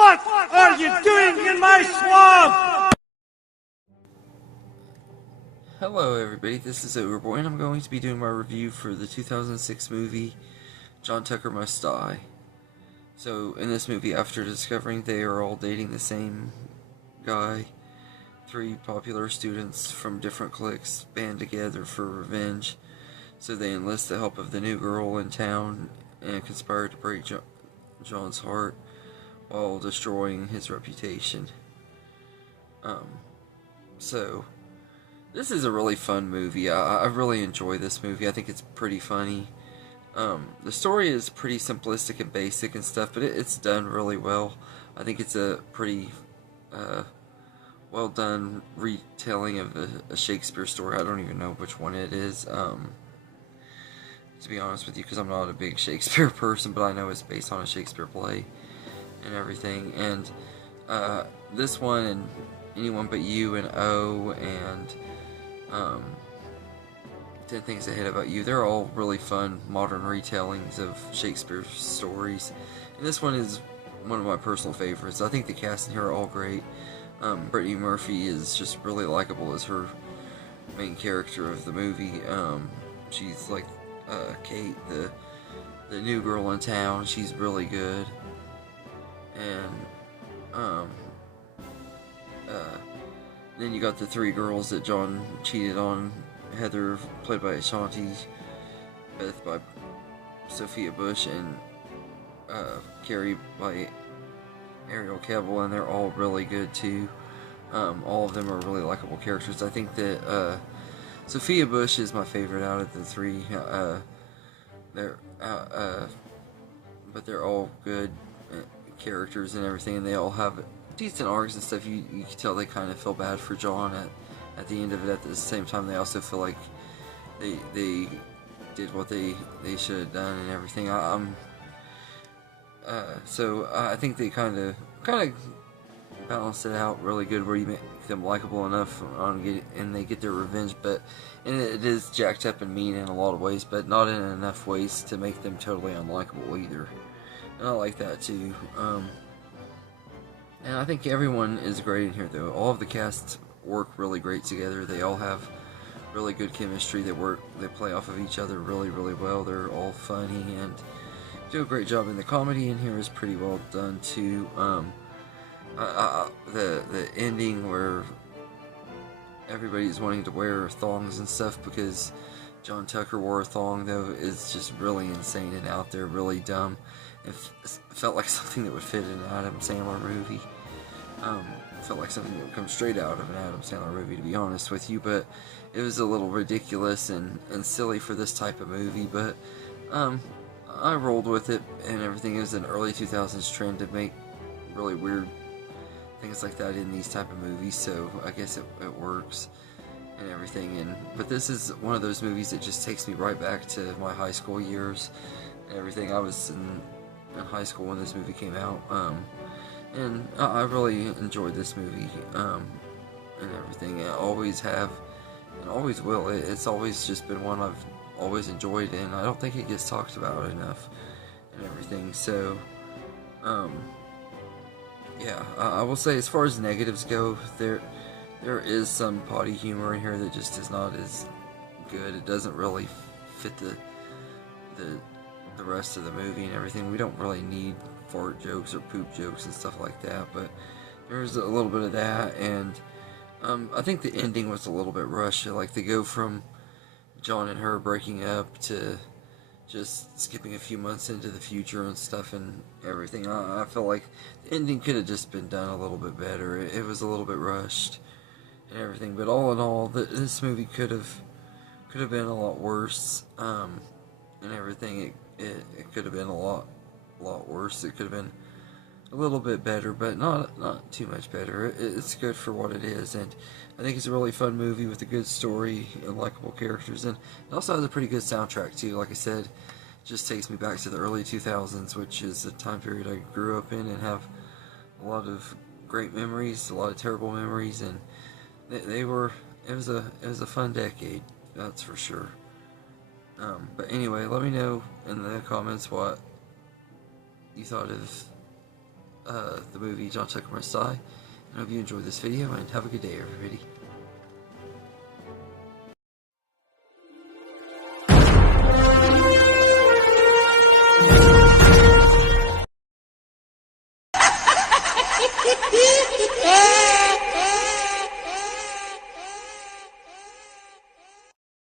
What are you doing in my swamp? Hello everybody, this is Overboy, and I'm going to be doing my review for the 2006 movie, John Tucker Must Die. So, in this movie, after discovering they are all dating the same guy, three popular students from different cliques band together for revenge. So they enlist the help of the new girl in town and conspire to break John's heart while destroying his reputation. So this is a really fun movie. I really enjoy this movie. I think it's pretty funny. The story is pretty simplistic and basic and stuff, but it's done really well. I think it's a pretty well done retelling of a Shakespeare story. I don't even know which one it is, to be honest with you, because I'm not a big Shakespeare person, but I know it's based on a Shakespeare play and everything. And this one and Anyone But You and O and 10 Things I Hate About You, they're all really fun modern retellings of Shakespeare's stories. And this one is one of my personal favorites. I think the cast in here are all great. Brittany Murphy is just really likable as her main character of the movie. She's like Kate, the new girl in town. She's really good. And then you got the three girls that John cheated on. Heather, played by Ashanti, Beth by Sophia Bush, and Carrie by Ariel Kebbel, and they're all really good too. All of them are really likable characters. I think that Sophia Bush is my favorite out of the three. But they're all good characters and everything, and they all have decent arcs and stuff. You can tell they kind of feel bad for John at the end of it. At the same time, they also feel like they did what they should have done and everything. So I think they kind of balance it out really good, where you make them likable enough and they get their revenge, and it is jacked up and mean in a lot of ways, but not in enough ways to make them totally unlikable either. And I like that too. And I think everyone is great in here, though. All of the casts work really great together. They all have really good chemistry. They play off of each other really, really well. They're all funny and do a great job. And the comedy in here is pretty well done too. The ending where everybody's wanting to wear thongs and stuff because John Tucker wore a thong, though, is just really insane and out there, really dumb. It felt like something that would fit in an Adam Sandler movie. It felt like something that would come straight out of an Adam Sandler movie, to be honest with you, but it was a little ridiculous and silly for this type of movie, but I rolled with it and everything. It was an early 2000s trend to make really weird things like that in these type of movies, so I guess it works and everything. But this is one of those movies that just takes me right back to my high school years and everything. I was in high school when this movie came out, and I really enjoyed this movie and everything. I always have and always will. It's always just been one I've always enjoyed, and I don't think it gets talked about enough and everything. So yeah, I will say, as far as negatives go, there is some potty humor in here that just is not as good. It doesn't really fit the rest of the movie and everything. We don't really need fart jokes or poop jokes and stuff like that, but there's a little bit of that. And I think the ending was a little bit rushed. Like, they go from John and her breaking up to just skipping a few months into the future and stuff and everything. I feel like the ending could have just been done a little bit better. It was a little bit rushed and everything, but all in all, this movie could have been a lot worse and everything. It could have been a lot worse. It could have been a little bit better, but not too much better. It's good for what it is, and I think it's a really fun movie with a good story and likable characters, and it also has a pretty good soundtrack too. Like I said, it just takes me back to the early 2000s, which is a time period I grew up in and have a lot of great memories, a lot of terrible memories, and it was a fun decade, that's for sure. But anyway, let me know in the comments what you thought of the movie John Tucker Must Die. I hope you enjoyed this video, and have a good day, everybody. Yeah!